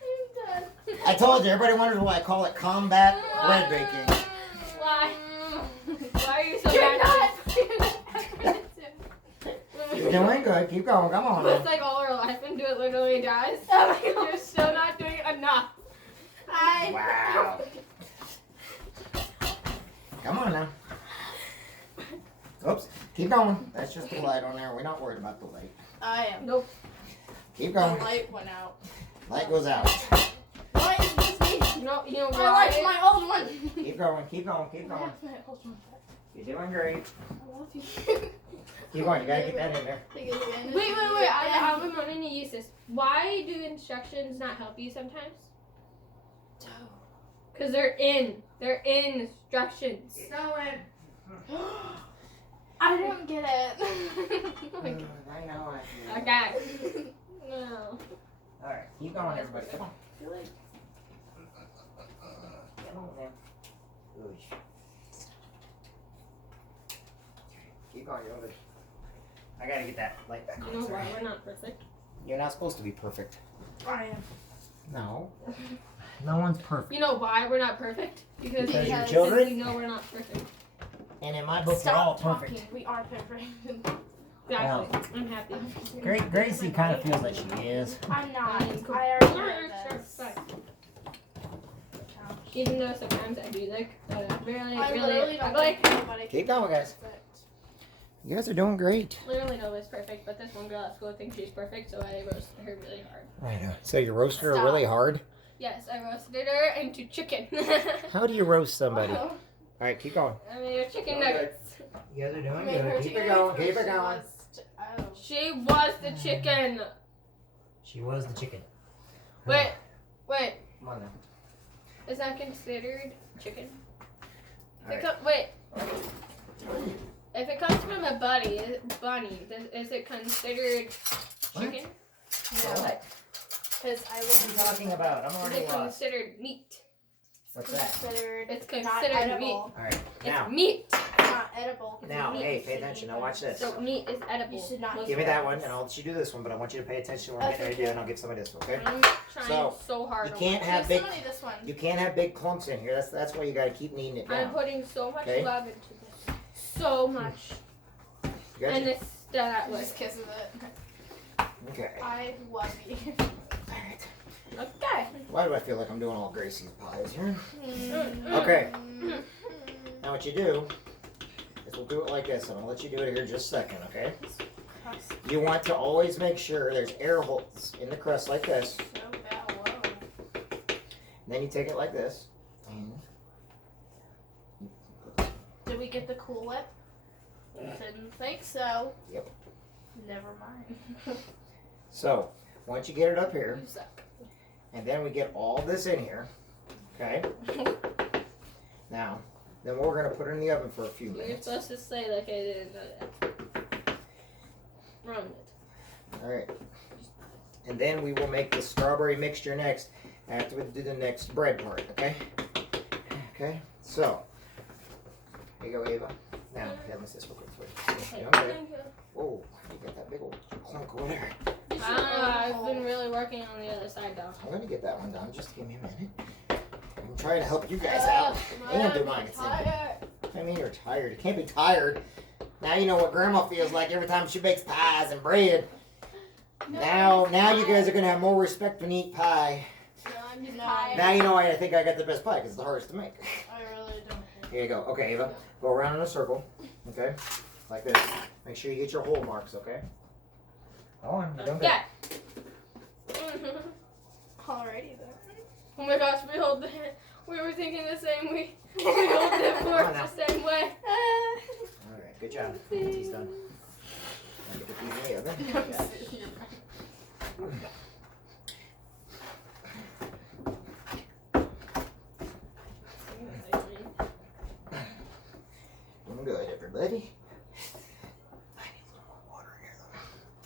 I'm done. I told you, everybody wonders why I call it combat bread baking. Why? Why are you so You're bad? not. You're doing good. Keep going. Come on. It's Now. like all our life into it literally dies. Oh my god. You're still not doing enough. Wow. Come on now. Oops. Keep going. That's just the light on there. We're not worried about the light. I am. Nope. Keep The going. light went out. Light goes out. Why is this me? You know I why? like my old one. Keep going. Keep going. Keep I going. like my old one. You're doing great. I love you. Keep going. You gotta get that in there. Take advantage. Wait. I'm wanting to use this. Why do instructions not help you sometimes? Because they're in instructions. I don't get it. I know. Okay. No. All right. Keep going, everybody. Come on. Come on now. Oosh. Keep going. You're good. I gotta get that light back You on. know why Sorry. we're not perfect? You're not supposed to be perfect. I am. No. No one's perfect. You know why we're not perfect? Because you're Because children. we know we're not perfect. And in my book, you're all Stop perfect. talking. We are perfect. Exactly. I'm happy. Gracie kind of feels like she is. I'm not. I am cool. I already know this. Even though sometimes I do like really I literally don't ugly. think nobody Keep going, guys. perfect. You guys are doing great. Literally nobody's perfect, but this one girl at school thinks she's perfect, so I roasted her really hard. I know. So you roasted her Stop. really hard? Yes, I roasted her into chicken. How do you roast somebody? All Wow. right, keep going. I made her chicken Okay. nuggets. You guys are doing Made her good. Keep it chicken going. Keep first, it she going. was oh. She was the chicken. She was the chicken. Wait. Come on now. Is that considered chicken? All right. Wait. If it comes from a bunny, is it considered chicken? No. What? Because I What are you wasn't talking about? I'm Is already it lost. considered meat? What's that? considered It's not considered edible. meat. All right. It's Now, meat. Not edible. 'cause now, meat hey, is pay to attention. eat Now watch them. this. So meat is edible. You should not Give me that one, and I'll let you do this one, but I want you to pay attention to what I'm getting ready to do, and I'll give somebody this one, okay? I'm trying so hard. You on can't my- have Give big. somebody this one. You can't have big clumps in here. That's why you got to keep kneading it I'm down. putting so much Okay. love into this. So much. You got And you? it's that way. Just kiss it. Okay. I love you. All right. Okay. Why do I feel like I'm doing all Gracie's pies here? Mm. Okay. Now what you do is we'll do it like this. I'm gonna let you do it here just a second, okay? You want to always make sure there's air holes in the crust like this. So bad. Whoa. And then you take it like this. And Did we get the Cool Whip? Didn't think so. Yep. Never mind. so once you get it up here, You suck. and then we get all this in here, okay? Now, then we're gonna put it in the oven for a few You're minutes. supposed to say like I didn't know that. Wrong it. All right. And then we will make the strawberry mixture next after we do the next bread part, okay? Okay, so, here you go, Ava. Now, have this real quick for you. Okay. Oh, you got that big old clunk over there. I've been really working on the other side though. I'm gonna get that one done. Just give me a minute. I'm trying to help you guys out. And do mine. I mean, you're tired. You can't be tired. Now you know what Grandma feels like every time she bakes pies and bread. Now you guys are gonna have more respect when you eat pie. No, I'm just tired. Now you know why I think I got the best pie, because it's the hardest to make. I really don't. Here you go. Okay, Ava. Go around in a circle. Okay? Like this. Make sure you get your hole marks, okay? Go on. You're doing good. Yeah. Alrighty then. Oh my gosh, we were thinking the same way. We hold the forks the same way. Alright, good job. He's done. Now get these in the oven. Doing good, everybody. I need a little more water in here, though.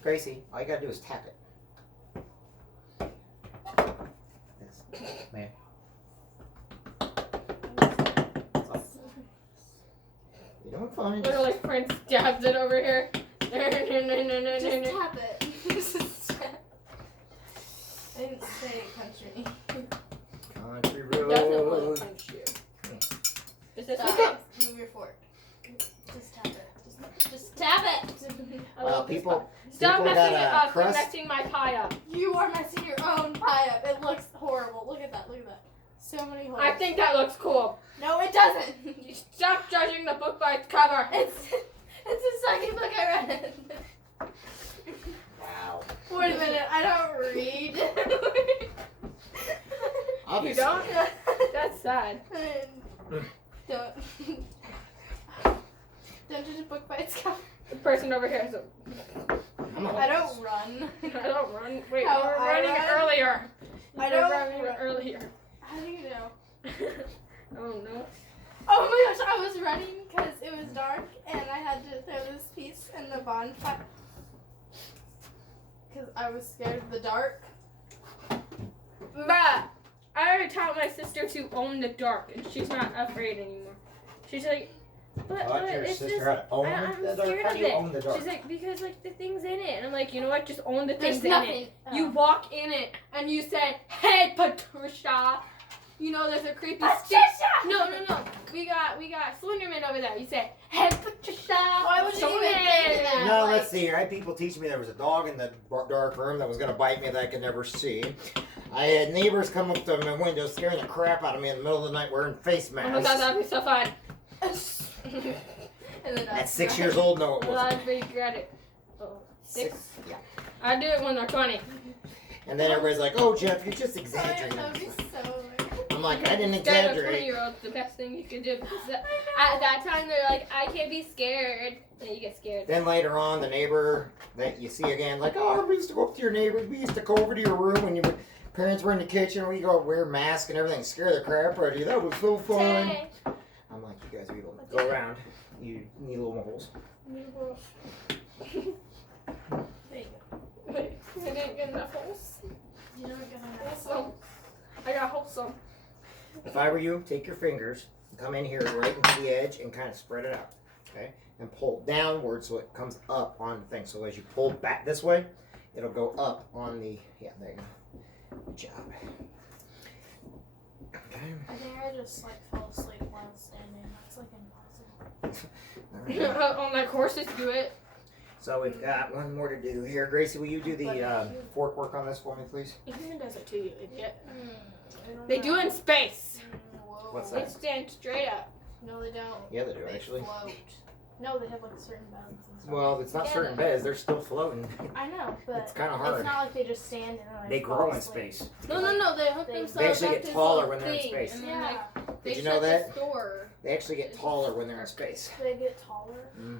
Gracie, all you gotta do is tap it. This, man. You're doing fine. Literally, Prince jabs it over here. Just tap it. Just tap. I didn't say country. Country Doesn't want road. to punch you. Is this Stop. Move your fork. Just tap it. Just tap it. I Well, love this people, part. Stop people messing got it a up. You're crust. messing my pie up. You are messing your own pie up. It looks horrible. Look at that. Look at that. So many holes. I think that looks cool. No, it doesn't. Stop judging the book by its cover. It's the second book I read. Wow. Wait a minute. I don't read. You don't? That's sad. Don't. Don't judge a book by its cover. The person over here is a... I don't run. I don't run. Wait, How we were I running run? earlier. I We were don't running run. earlier. How do you know? Oh no. Oh my gosh, I was running because it was dark and I had to throw this piece in the bonfire. Because I was scared of the dark. Bruh, I already taught my sister to own the dark, and she's not afraid anymore. She's like, but Taught your it's sister just, how to own I'm the dark? scared How of do you it. own the dark? She's like, because like the thing's in it, and I'm like, you know what? Just own the There's things in nothing. it. You walk in it, and you say, "Hey, Patricia." You know, there's a creepy stick. No. We got Slenderman over there. You say, "Hey, Patricia." Why would you even think of that? No, Like- let's see here. I had people teach me there was a dog in the dark room that was going to bite me that I could never see. I had neighbors come up to my window scaring the crap out of me in the middle of the night wearing face Oh my masks. god, that'd be so fun. And then At 6 years old, no, it Well, wasn't. I'd regret it. Oh, 6? Yeah. I'd do it when they're 20. And then everybody's like, "Oh, Jeff, you're just That exaggerating." would be so I'm like, I didn't Scared of exaggerate. 20-year-olds, the best thing you could do. Because at that time, they're like, I can't be scared. And you get scared. Then later on, the neighbor that you see again, like, "Oh, we used to go up to your neighbors. We used to go over to your room when your parents were in the kitchen. We go wear masks and everything, scare the crap out of you. That was so fun." Hey. I'm like, you guys are evil. Go around. You need little holes. There you go. Wait, I didn't get enough holes. You don't get enough. Wholesome. I got wholesome. If I were you, take your fingers, come in here right into the edge and kind of spread it out, okay? And pull downward so it comes up on the thing. So as you pull back this way, it'll go up on the, yeah, there you go. Good job. Okay. I think I just like fell asleep while standing. That's like impossible. All right. All my courses do it. So we've got one more to do here. Gracie, will you do the fork work on this for me, please? Ethan does it too, you idiot. I don't They know. do it in space. Whoa. What's They that? stand straight up. No, they don't. Yeah, they do, They actually. float. No, they have like certain beds and stuff. Well, it's not certain beds. They're still floating. I know, but It's kind of hard. it's not like they just stand and then like They fall grow in asleep. space. No, they hook They themselves They actually up get to this taller little when they're in thing, space. And then, Yeah, like, they Did you shut know that? this door. They actually get taller when they're in space. they get taller. Mm-hmm.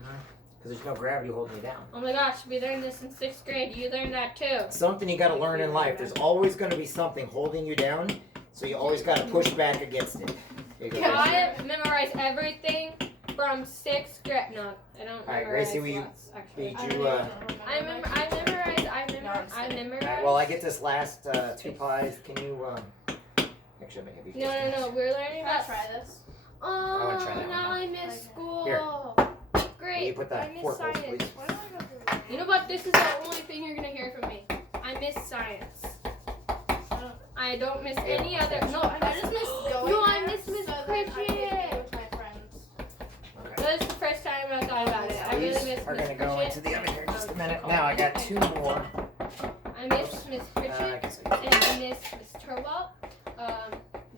Because there's no gravity holding you down. Oh my gosh, we learned this in 6th grade. You learned that too. Something you got to learn in life. There's always going to be something holding you down, so you always got to push back against it. There you go, Yeah, I Gracie. have memorized everything from 6th grade. No, I don't All right, memorize Gracie, will you lots, actually. Did I you, don't even remember. I memorized. No, I'm just kidding. All right, well, I get this last 2 pies. Can you, actually, I'm going to give you No. We're learning Can I about. try this? Oh, wanna try that one now now. I miss Okay. school. Here. Great. Will you put that I miss fork close, science. please? Why do I go through? You know what? This is the only thing you're gonna hear from me. I miss science. I don't miss any other. No, I just miss going No, I there miss Miss so that I could Pritchett. be with my friends. Okay. That is the first time I thought about it. I really These miss are Miss going to go into Pritchett. the oven here in just a minute. Now I got 2 more. I miss Miss I Pritchett guess I and I miss Miss Turwell.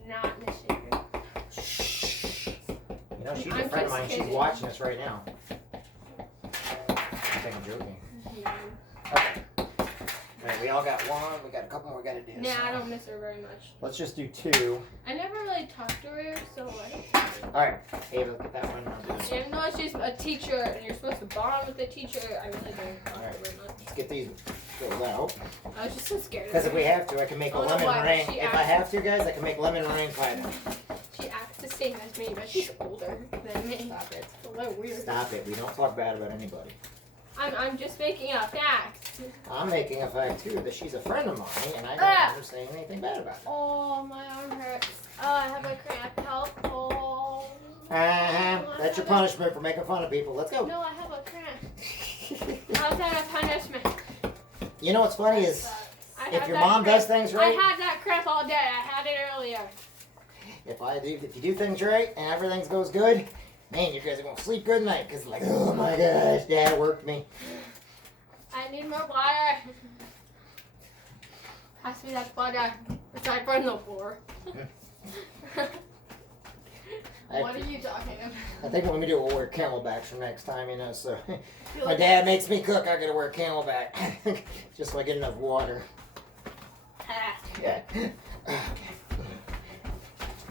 Not Miss Shaker. Shh. You know, she's I'm a friend of just mine. She's kidding. watching us right now. I think I'm joking. Alright, we all got one. We got a couple more we got to do. Nah, so I don't miss her very much. Let's just do 2. I never really talked to her, so like. Alright, Ava, look at that one. I'll do this one. Even though she's a teacher and you're supposed to bond with the teacher, I really don't talk to her very much. Let's get these filled out. I was just so scared of Because if her. we have to, I can make a Oh, no, lemon why? meringue. She If I have to, guys, I can make lemon meringue pie. She acts the same as me, but she's older than me. Stop it. It's a little weird. Stop it. We don't talk bad about anybody. I'm just making a fact. I'm making a fact too that she's a friend of mine, and I don't ever say anything bad about it. Oh, my arm hurts. Oh, I have a cramp. Help. Oh. That's your punishment for making fun of people. Let's go. No, I have a cramp. How's that a punishment? You know what's funny is I if had your that mom cramp. does things I right, had that cramp all day. I had it earlier. if you do things right and everything goes good, man, you guys are gonna sleep good tonight because like, oh my gosh, Dad worked me. I need more water. Pass me that water. It's like for no more. What are you talking about? I think when we do it, we'll wear camelbacks for next time, you know. So my dad makes me cook, I gotta wear camelback just so I get enough water. Yeah. Okay.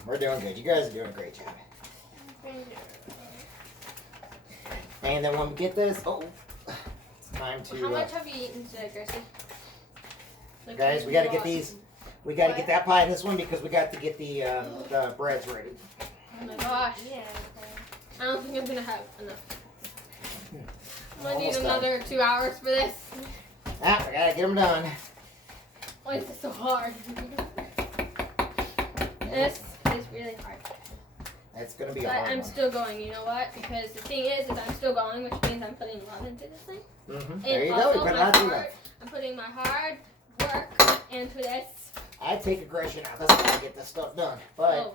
We're doing good. You guys are doing a great job. And then when we get this, it's time to. How much have you eaten today, Gracie? Like, Guys, we gotta get these. We gotta get that pie in this one because we got to get the breads ready. Oh my gosh. Yeah. I don't think I'm gonna have enough. I'm gonna need Almost another 2 hours for this. Ah, we gotta get them done. Why is this so hard? This is really hard. It's gonna be a But hard I'm one. still going, you know what? Because the thing is I'm still going, which means I'm putting love into this thing. There you go. also You put a my lot through heart, that. I'm putting my hard work into this. I take aggression out. That's how I get this stuff done. But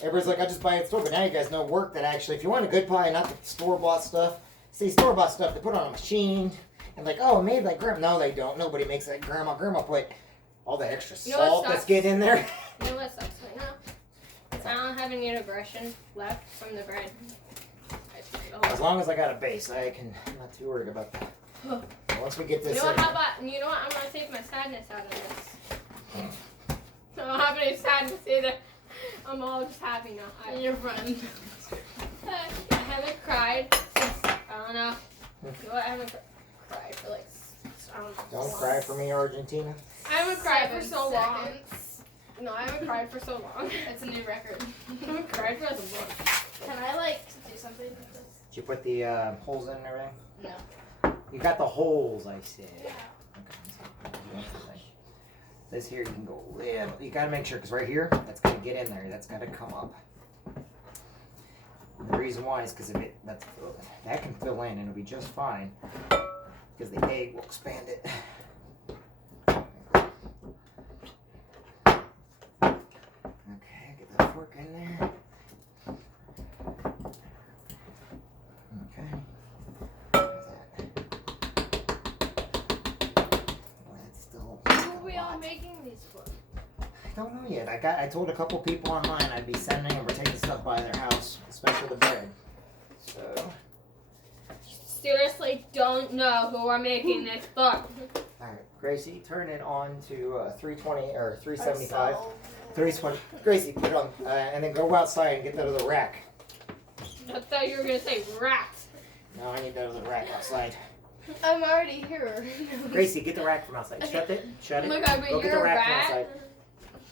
everybody's like, I just buy it at the store. But now you guys know work that actually, if you want a good pie, not the store-bought stuff. See, store-bought stuff, they put on a machine. And like, oh, maybe like grandma. No, they don't. Nobody makes that grandma. Grandma put all the extra You know what salt that's sucks? getting in there. You know what sucks right now? Is I don't have any aggression left from the bread. I just ate a whole As long as I got a base, I'm not too worried about that. Once we get this You know what? in. How about you know what? I'm gonna take my sadness out of this. I don't have any sadness either. I'm all just happy now. Your friend. I haven't cried since I don't know. You know what? I haven't cried for like I don't know. Don't cry for me, Argentina. I haven't cried for 7 so long. seconds. No, I haven't cried for so long. It's a new record. I haven't cried for like a month. Can I like do something with this? Did you put the holes in and everything? No. You got the holes, I said. Yeah. Okay. This here, you can go a little. You gotta make sure, because right here, that's gonna get in there. That's gotta come up. And the reason why is because if that can fill in and it'll be just fine. Because the egg will expand it. Okay, get that fork in there. Okay. How's that? That's still. Who are we all making these for? I don't know yet. I told a couple people online I'd be sending or taking stuff by their house, especially the bread. So. Seriously, don't know who we're making this for. All right, Gracie, turn it on to 320 or 375. 320. Gracie, put it on, and then go outside and get that other rack. I thought you were gonna say rats. No, I need that other rack outside. I'm already here. Gracie, get the rack from outside. Shut it. Shut Oh it. my god, but Go get you're the a rack from rat. outside.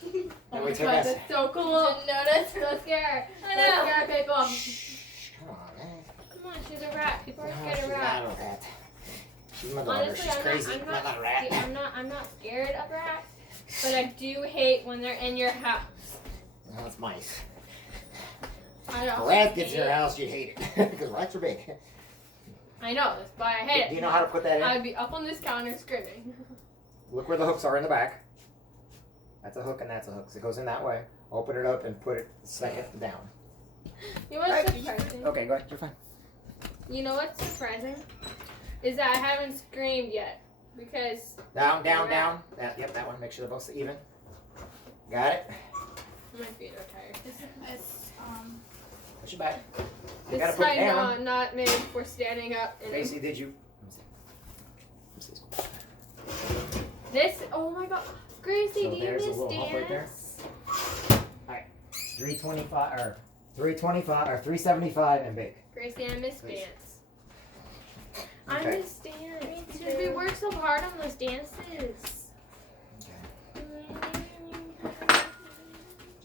Oh And my we take God, this. That's so cool. Didn't notice. So scared. I So know. scared, people. Shh. Come on, man. Come on, she's a rat. People are No, scared she's of not rats. a rat. She's my daughter. Honestly, She's crazy. I'm not, not a rat. I'm not scared of rats, but I do hate when they're in your house. No, it's mice. I If a don't. rat gets in your house, you'd hate it. Because rats are big. I know. That's why I hate it. Do you know how to put that in? I'd be up on this counter screaming. Look where the hooks are in the back. That's a hook and that's a hook. So it goes in that way. Open it up and put it second down. You know what's surprising? Okay, go ahead. You're fine. You know what's surprising? Is that I haven't screamed yet. Because Down, down, down. Yep, that one. Make sure they're both even. Got it? my feet are tired. It's Push it back. You This gotta is put it down. not made for standing up. And Casey, did you? Let me see. this, oh my god. Gracie, So do you there's a miss little hump right there. dance? 325 or 325 or 375 and big. Gracie, I miss Please. dance. I Okay. miss dance. Because we work so hard on those dances.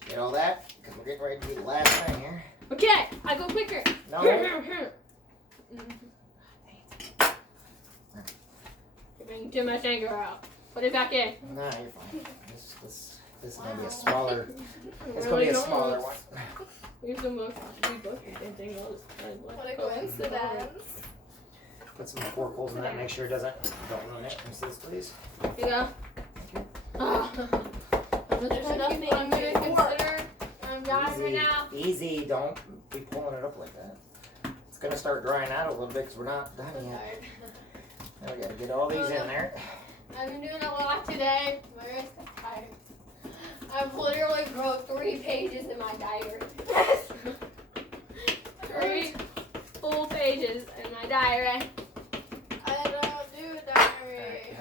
Get all that? Because we're getting ready to do the last thing here. Okay, I go quicker. No. And too much anger out. Put it back in. Nah, you're fine. This is gonna be a smaller. It's gonna be a smaller one. Here's the most anything else. What a coincidence. Put some fork holes in that. Make sure it don't ruin it. Can you see this, please? Here you go. There's I'm nothing gonna to consider. I'm drying right now. Easy. Don't be pulling it up like that. It's gonna start drying out a little bit because we're not done yet. Now we gotta get all these in there. I've been doing a lot today. My wrist is tired. I've literally wrote 3 pages in my diary. 3 full pages in my diary. I don't do diary.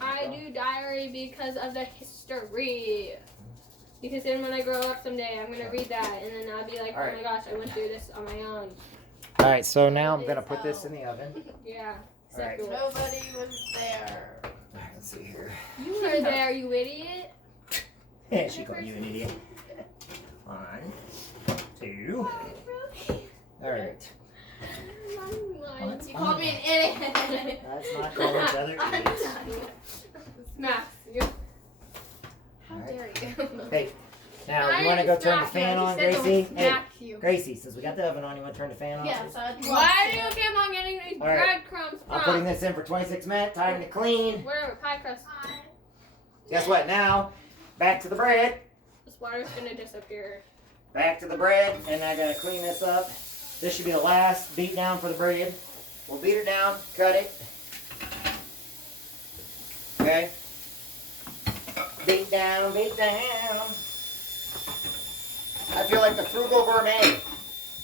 I do diary because of the history. Because then when I grow up someday, I'm going to read that. And then I'll be like, oh my gosh, I went through this on my own. Alright, so now I'm gonna put this in the oven. Yeah. Alright. Nobody was there. Let's see here. You were there, you idiot. Yeah, she called you an idiot. 1, 2. Alright. You called me an idiot. Let's not call each other idiots. Max, you. How dare you? Hey, now you want to go turn the fan on, Gracie? Hey, You. Gracie, since we got the oven on, you want to turn the fan on? Yes, I'd love Why to. do you keep on getting these All right. breadcrumbs I'm from? putting this in for 26 minutes. Time to clean. Whatever, pie crust. Guess what? Now, back to the bread. This water's gonna disappear. Back to the bread, and I gotta clean this up. This should be the last beat down for the bread. We'll beat it down, cut it. Okay. Beat down, beat down. I feel like the frugal gourmet.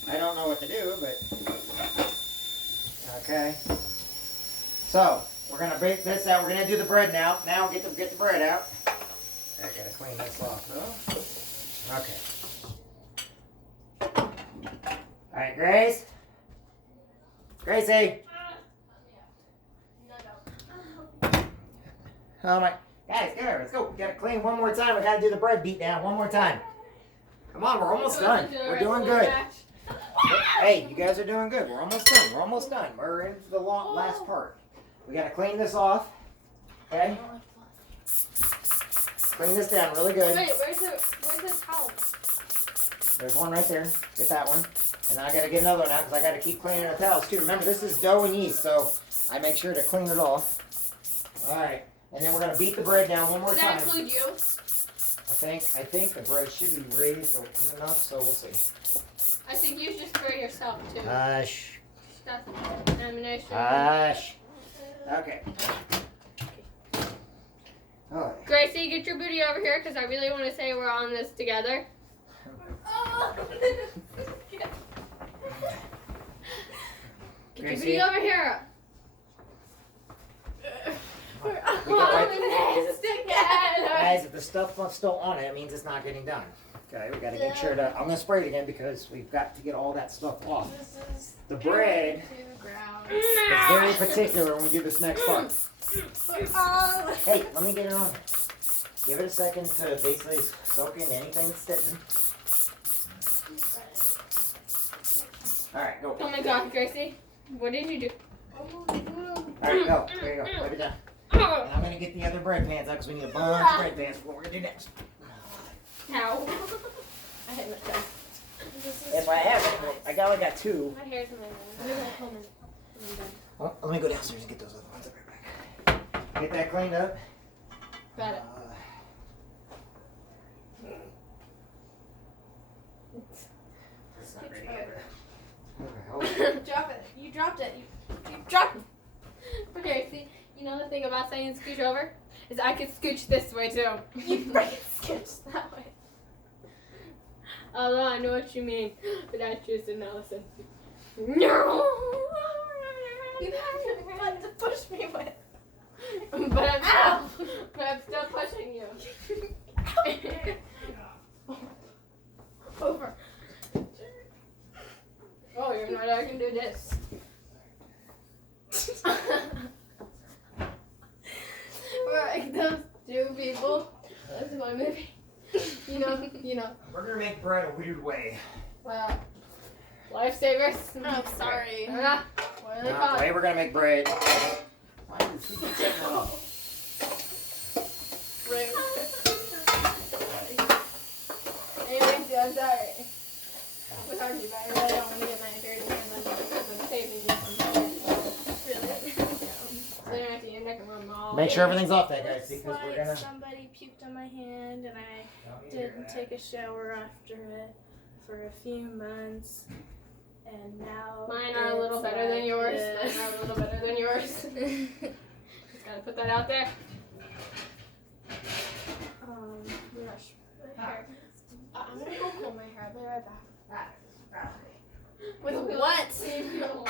I don't know what to do, but okay. So we're gonna break this out. We're gonna do the bread now. Now get the bread out. I gotta clean this off though. Okay. All right, Grace. Gracie. Oh my, guys, go. Let's go. We gotta clean one more time. We gotta do the bread beat down one more time. Come on, we're almost done. We're doing good. Hey, you guys are doing good. We're almost done. We're almost done. We're in for the last part. We gotta clean this off. Okay? Clean this down really good. Wait, where's the towel? There's one right there. Get that one. And I gotta get another one out because I gotta keep cleaning the towels too. Remember, this is dough and yeast, so I make sure to clean it off. Alright. And then we're gonna beat the bread down one more Does time. that include you? I think the bread should be raised or enough, so we'll see. I think you should spray yourself too. Hush. That's contamination. Hush. Okay. Alright. Gracie, get your booty over here because I really want to say we're on this together. Oh. Get your booty over here. We're We got on right- this together. Guys, if the stuff's still on it, it means it's not getting done. Okay, we gotta make sure to. I'm gonna spray it again because we've got to get all that stuff off. This is The bread to the ground. is very particular when we do this next part. Oh. Hey, let me get it on. Give it a second to basically soak in anything that's sitting. Alright, go. Oh my God, Gracie, what did you do? Alright, go. There you go. Wipe it down. Oh, And I'm gonna get the other bread pans out because we need a bunch of bread pans for what we're gonna do next. ow. I hit myself. If I have it, I only got 2. My hair's in my nose. Well, let me go downstairs and get those other ones. I'll be right back. Get that cleaned up. Got it. It's not ready yet. Okay, Drop it. You dropped it. You dropped it. Okay, see, you know the thing about saying scooch over? Is I could scooch this way too. You freaking sketched that way. Although I know what you mean, but I choose to not listen. No! You have what to push me with. But Ow! I'm still pushing you. Over. Oh, you're not, I can do this. We're like those 2 people. That's my movie. You know. We're gonna make bread a weird way. Wow. Lifesavers. Oh, sorry. What are they The called? way we're gonna make bread. Why Check that out. Rude. Anyways, dude, I'm sorry. We're talking about it. I really don't want to get my dirty hands on it because I'm saving you from Really? So you don't have to use neck and all. Make sure everything's off that, guys, Looks because we're like gonna. somebody puked on my hand, and I didn't take a shower after it for a few months, and now Mine are a little it's better than like yours. this. Mine are a little better than yours. Just gotta put that out there. Brush my hair. I'm gonna go comb my hair. I'll be right back. With what? Leave you alone.